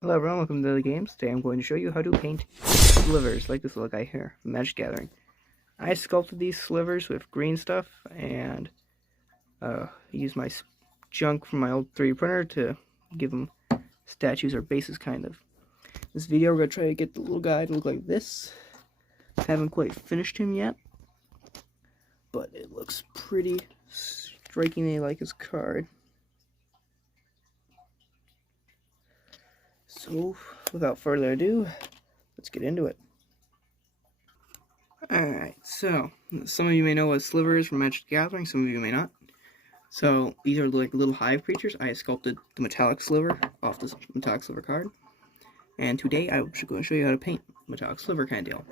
Hello everyone, welcome to the games. Today I'm going to show you how to paint slivers, like this little guy here, Magic Gathering. I sculpted these slivers with green stuff, and used my junk from my old 3D printer to give them statues or bases, kind of. This video we're going to try to get the little guy to look like this. Haven't quite finished him yet, but it looks pretty strikingly like his card. So, without further ado, let's get into it. Alright, so, some of you may know what sliver is from Magic the Gathering, some of you may not. So, these are like little hive creatures. I sculpted the metallic sliver off this metallic sliver card. And today I'm going to show you how to paint metallic sliver kind of deal.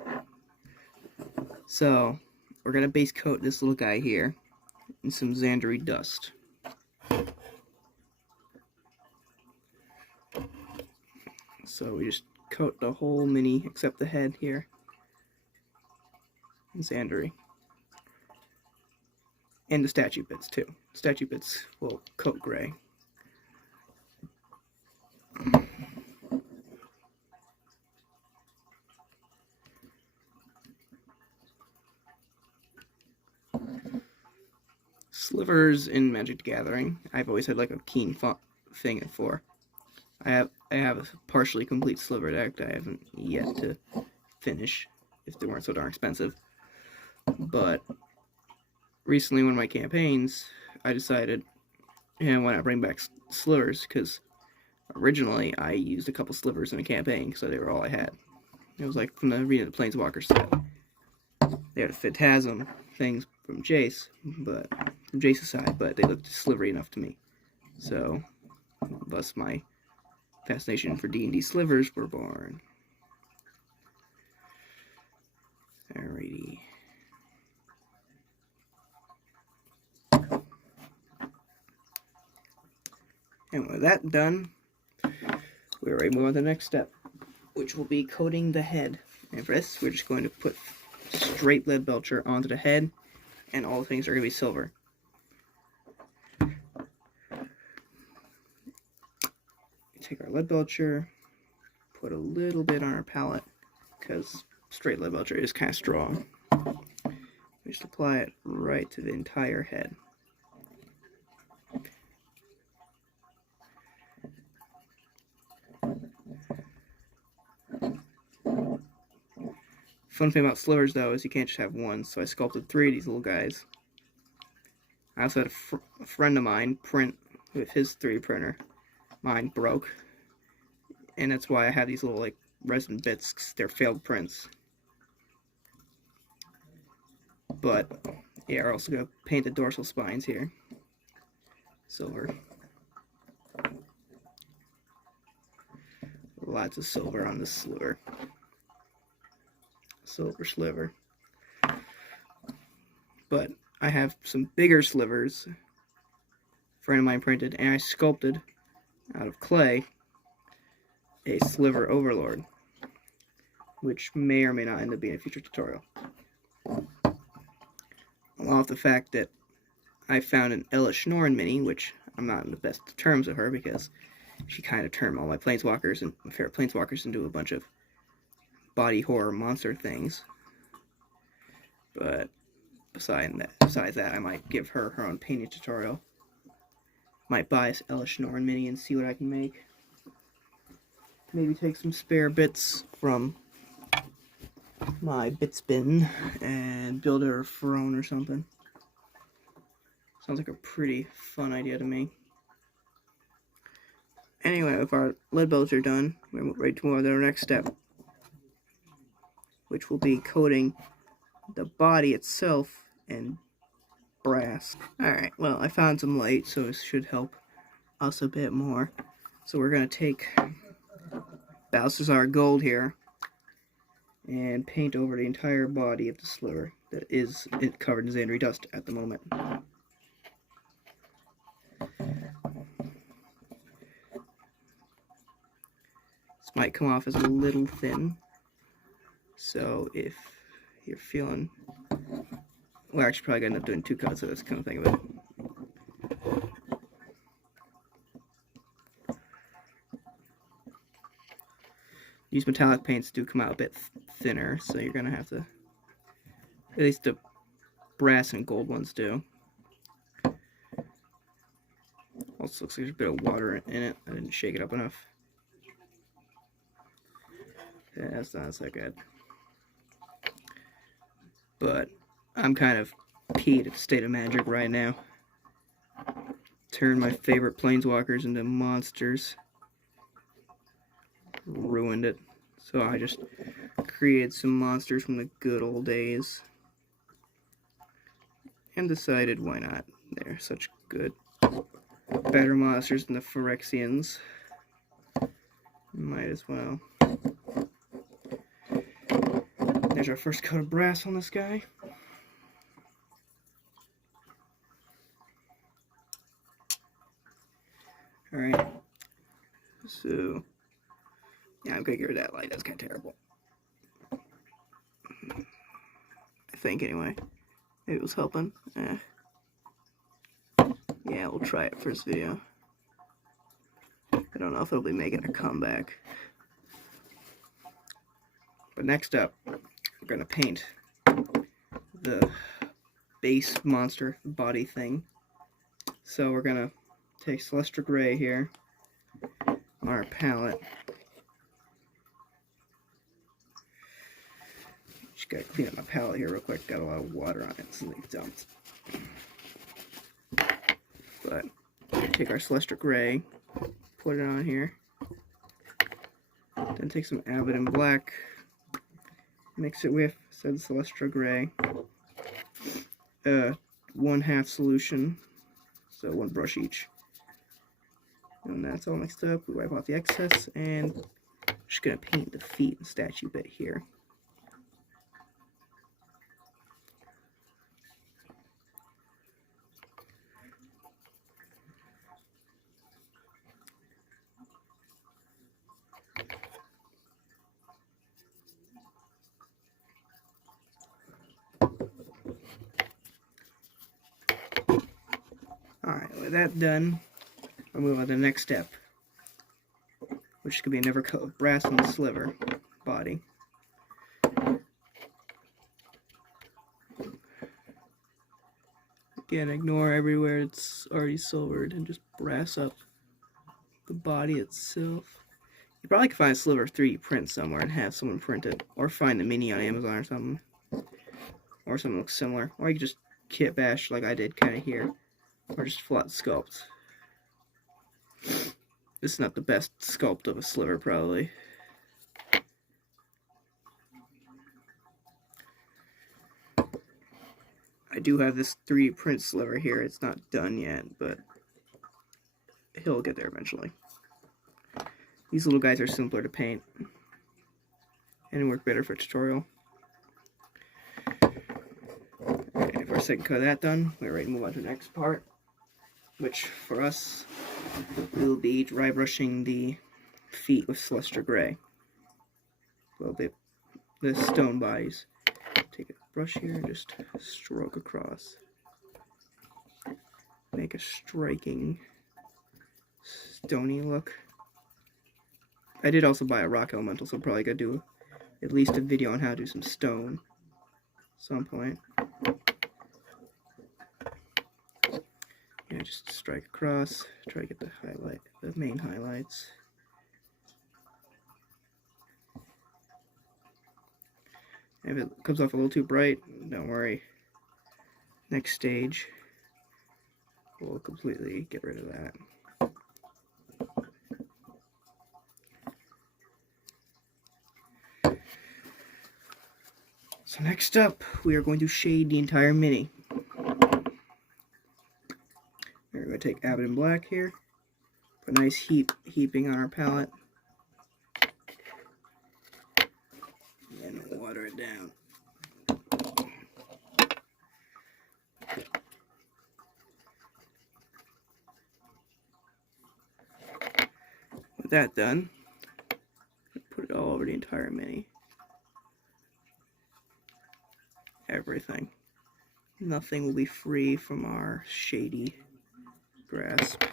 So, we're going to base coat this little guy here in some Xandery dust. So we just coat the whole mini except the head here in Xandery. And the statue bits too. Statue bits will coat gray. Slivers in Magic the Gathering, I've always had like a keen thing for. I have a partially complete sliver deck that I haven't yet to finish if they weren't so darn expensive. But recently, one of my campaigns, I decided, why not bring back slivers? Because originally I used a couple slivers in a campaign, so they were all I had. It was like from the Arena of the Planeswalker set. They had Phantasm things from Jace, but from Jace's side, but they looked slivery enough to me. So, thus my fascination for D&D slivers were born. Alrighty. And with that done, we're ready to move on to the next step, which will be coating the head. And for this, we're just going to put straight lead belcher onto the head, and all the things are going to be silver. Take our lead belcher, put a little bit on our palette, because straight lead belcher is kind of strong. We just apply it right to the entire head. Fun thing about slivers, though, is you can't just have one, so I sculpted 3 of these little guys. I also had a friend of mine print with his 3D printer. Mine broke, and that's why I have these little, like, resin bits, because they're failed prints. But, yeah, we're also going to paint the dorsal spines here. Silver. Lots of silver on this sliver. Silver sliver. But I have some bigger slivers a friend of mine printed, and I sculpted out of clay a sliver overlord, which may or may not end up being a future tutorial. Along with the fact that I found an Ella Schnorren mini, which I'm not in the best terms of her because she kind of turned all my planeswalkers and my favorite planeswalkers into a bunch of body horror monster things. But besides that, I might give her her own painting tutorial. Might buy this Ella Schnorren mini and see what I can make. Maybe take some spare bits from my bits bin and build her a throne or something. Sounds like a pretty fun idea to me. Anyway, if our lead belts are done, we're ready to move on to our next step, which will be coating the body itself in brass. Alright, well, I found some light, so it should help us a bit more. So we're going to take Balthazar Gold here and paint over the entire body of the sliver that is covered in Xandery dust at the moment. This might come off as a little thin, so if you're feeling... We're actually probably going to end up doing 2 cuts of this kind of thing of it. These metallic paints do come out a bit thinner, so you're gonna have to, at least the brass and gold ones do. Also looks like there's a bit of water in it. I didn't shake it up enough. Yeah, that's not so good. But I'm kind of peed at the state of magic right now. Turned my favorite planeswalkers into monsters. Ruined it. So I just created some monsters from the good old days. And decided why not. They're such good, better monsters than the Phyrexians. Might as well. There's our first coat of brass on this guy. Alright. So, yeah, I'm gonna get rid of that light. That's kind of terrible. I think, anyway. Maybe it was helping. Yeah, we'll try it for this video. I don't know if it'll be making a comeback. But next up, we're gonna paint the base monster body thing. So we're gonna take Celestial Gray here on our palette. Just gotta clean up my palette here real quick. Got a lot of water on it, so they dumped. But take our Celestial Gray, put it on here. Then take some Abaddon Black, mix it with said Celestial Gray. 1/2 solution, so 1 brush each. When that's all mixed up, we wipe off the excess, and I'm just gonna paint the feet and statue bit here. Alright, with that done, we'll move on to the next step, which could be another coat of brass on the sliver body. Again, ignore everywhere it's already silvered and just brass up the body itself. You probably could find a sliver 3D print somewhere and have someone print it, or find the mini on Amazon or something, or something looks similar, or you could just kit bash like I did kind of here, or just flat sculpt. This is not the best sculpt of a sliver, probably. I do have this 3D print sliver here. It's not done yet, but he'll get there eventually. These little guys are simpler to paint and work better for tutorial. Okay, for our second coat of that done, we're ready to move on to the next part, which for us will be dry brushing the feet with Celestial Gray. Well, the stone bodies. Take a brush here and just stroke across. Make a striking stony look. I did also buy a rock elemental, so I'm probably gonna do at least a video on how to do some stone at some point. Yeah, just strike across, try to get the main highlights. If it comes off a little too bright, don't worry. Next stage, we'll completely get rid of that. So next up, we are going to shade the entire mini. We're going to take Abaddon Black here, put a nice heaping on our palette, and water it down. With that done, put it all over the entire mini. Everything. Nothing will be free from our shady grasp.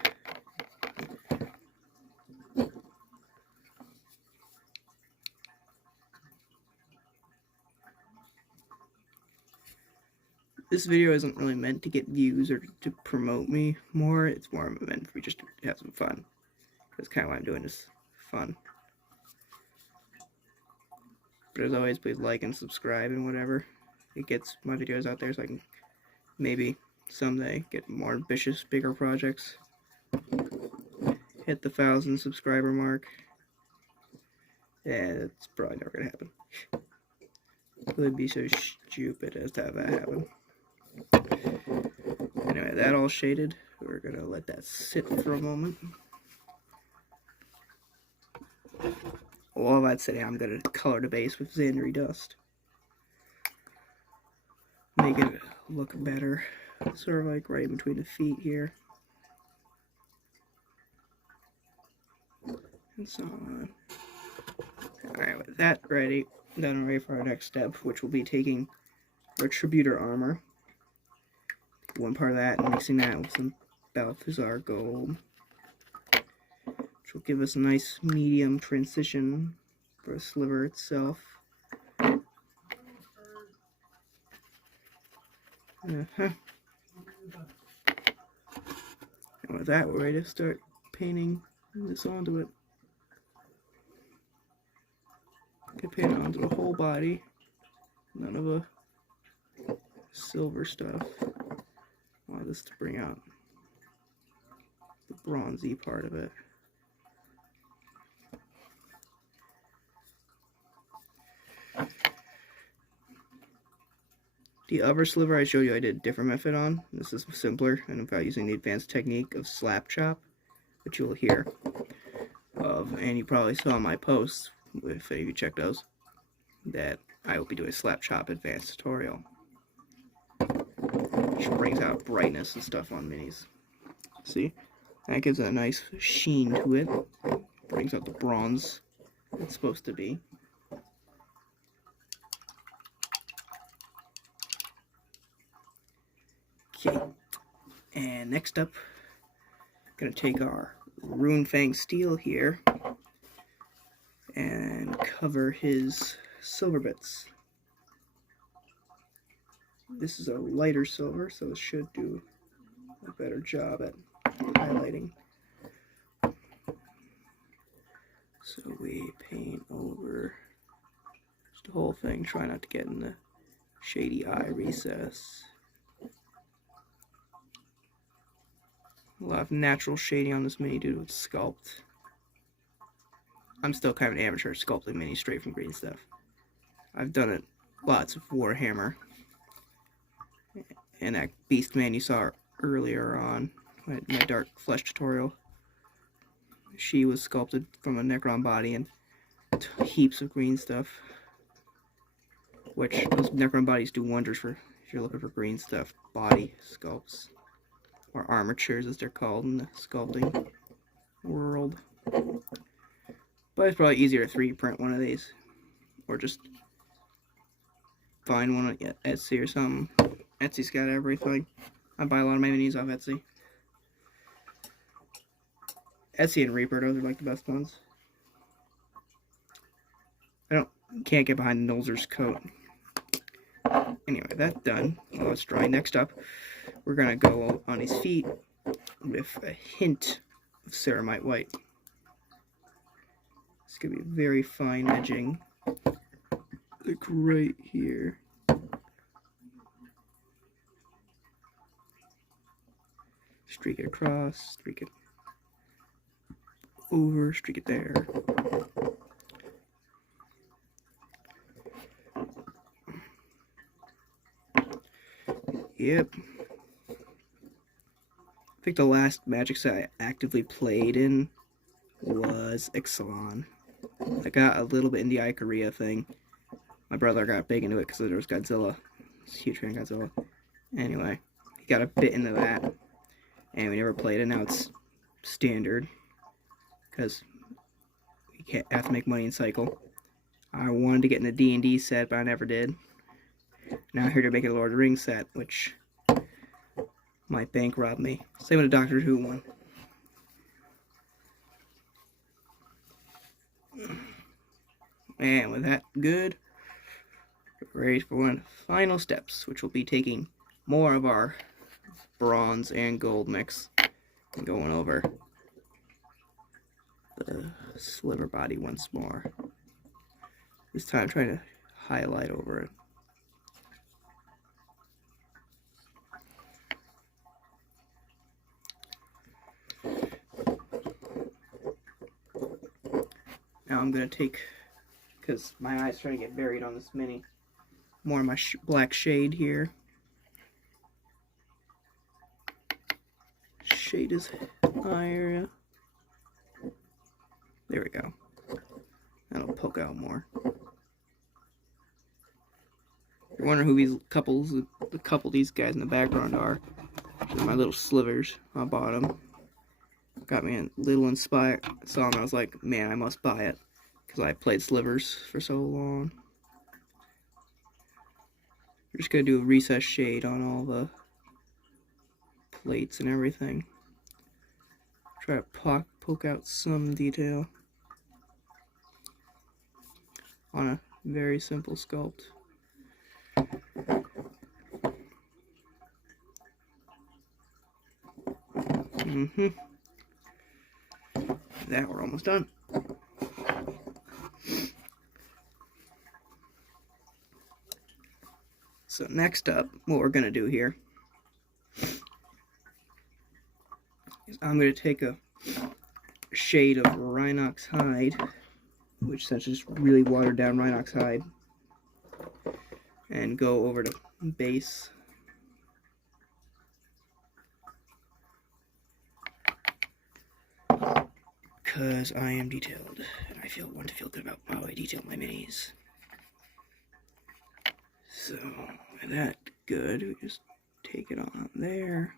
This video isn't really meant to get views or to promote me more. It's more meant for me just to have some fun. That's kind of why I'm doing this. Fun. But as always, please like and subscribe and whatever. It gets my videos out there so I can maybe someday get more ambitious, bigger projects. Hit the 1,000 subscriber mark. Yeah, it's probably never gonna happen. It would be so stupid as to have that happen. Anyway, that all shaded. We're gonna let that sit for a moment. While that's sitting, I'm gonna color the base with Xandry dust. Make it look better. Sort of like right in between the feet here. And so on. Alright, with that ready, then we're ready for our next step, which will be taking Retributor armor. One part of that and mixing that with some Balthazar gold, which will give us a nice medium transition for the sliver itself. And with that, we're ready to start painting this onto it. Can paint it onto the whole body, none of the silver stuff. I want this to bring out the bronzy part of it. The other sliver I showed you I did a different method on. This is simpler and without using the advanced technique of slap chop, which you will hear of, and you probably saw in my posts, if any of you check those, that I will be doing a slap chop advanced tutorial, which brings out brightness and stuff on minis. See? That gives it a nice sheen to it. Brings out the bronze it's supposed to be. Okay. And next up, gonna take our Rune Fang steel here and cover his silver bits. This is a lighter silver, so it should do a better job at highlighting. So we paint over just the whole thing, try not to get in the shady eye recess. A lot of natural shading on this mini due to its sculpt. I'm still kind of an amateur sculpting minis straight from green stuff. I've done it lots of Warhammer. And that Beast Man you saw earlier on, my Dark Flesh tutorial, she was sculpted from a Necron body and heaps of green stuff. Which those Necron bodies do wonders for if you're looking for green stuff, body sculpts. Or armatures as they're called in the sculpting world. But it's probably easier to 3D print one of these. Or just find one on Etsy or something. Etsy's got everything. I buy a lot of my minis off Etsy. Etsy and Reaper, those are like the best ones. Can't get behind Nolzur's coat. Anyway, that's done. Well, it's dry. Next up, we're gonna go on his feet with a hint of ceramite white. It's gonna be very fine edging, like right here. Streak it across, streak it over, streak it there. Yep. I think the last Magic set I actively played in was Ixalan. I got a little bit in the Ikaria thing. My brother got big into it because there was Godzilla. He's a huge fan of Godzilla. Anyway, he got a bit into that. And we never played it. Now it's standard. Because we can't have to make money in Cycle. I wanted to get in the D&D set, but I never did. Now here to make a Lord of the Rings set, which my bank robbed me. Same with the Doctor Who one. And with that good, we're ready for one of the final steps, which will be taking more of our bronze and gold mix and going over the sliver body once more. This time trying to highlight over it. Now I'm going to take, because my eyes try to get buried on this mini, more of my black shade here. Shade his eye area. There we go. That'll poke out more. You're wondering who these couples, the couple these guys in the background are. They're my little slivers. I bought them. Got me a little inspired. Saw them, I was like, man, I must buy it. Because I played slivers for so long. We're just going to do a recessed shade on all the plates and everything. Try to poke out some detail on a very simple sculpt. That we're almost done. So next up, what we're going to do here is I'm going to take a shade of Rhinox hide, which is just really watered down Rhinox hide, and go over to base. Because I am detailed, and I want to feel good about how I detail my minis. So, with that good, we just take it on there.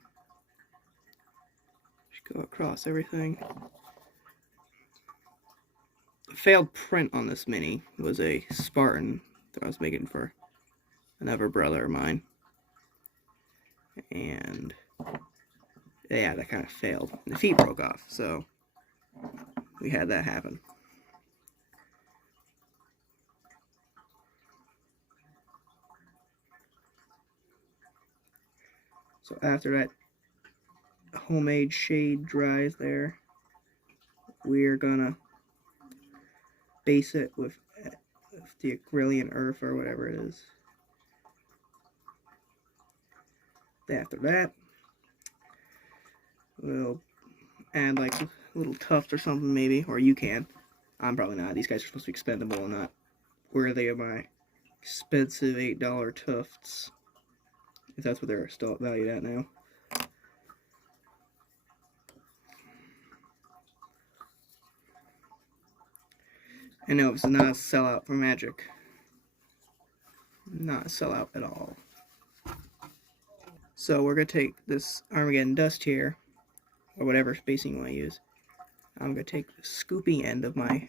Just go across everything. The failed print on this mini was a Spartan that I was making for another brother of mine. And yeah, that kind of failed. The feet broke off, so we had that happen. So after that homemade shade dries there, we're gonna base it with the Acrylian Earth or whatever it is. After that, we'll add like a little tuft or something maybe, or you can. I'm probably not. These guys are supposed to be expendable and not worthy of my expensive $8 tufts, if that's what they're still valued at now. I know it's not a sellout for Magic. Not a sellout at all. So we're going to take this Armageddon dust here, or whatever spacing you want to use. I'm going to take the scooping end of my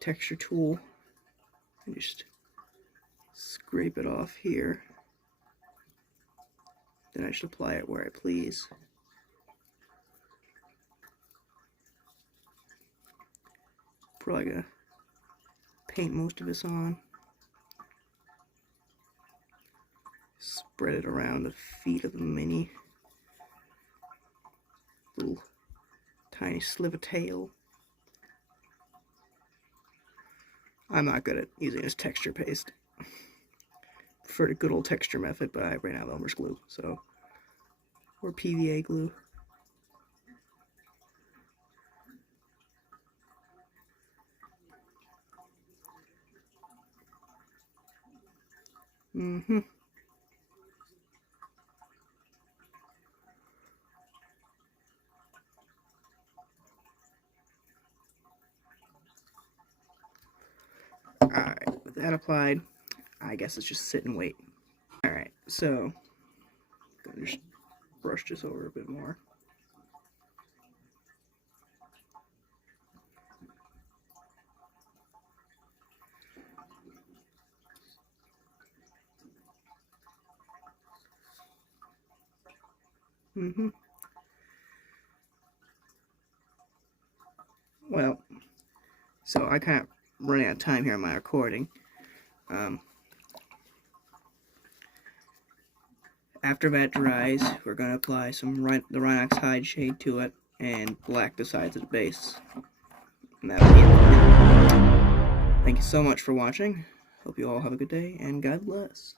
texture tool and just scrape it off here. Then I just apply it where I please. Probably going to paint most of this on. Spread it around the feet of the mini. Little tiny sliver tail. I'm not good at using this texture paste. Prefer the good old texture method, but I ran out of Elmer's glue, so, or PVA glue. Alright, with that applied, I guess it's just sit and wait. Alright, so, I'm gonna just brush this over a bit more. Well, so I kind of running out of time here on my recording. After that dries, we're going to apply some the Rhinox hide shade to it and black the sides of the base. And that'll be it. Thank you so much for watching. Hope you all have a good day, and God bless.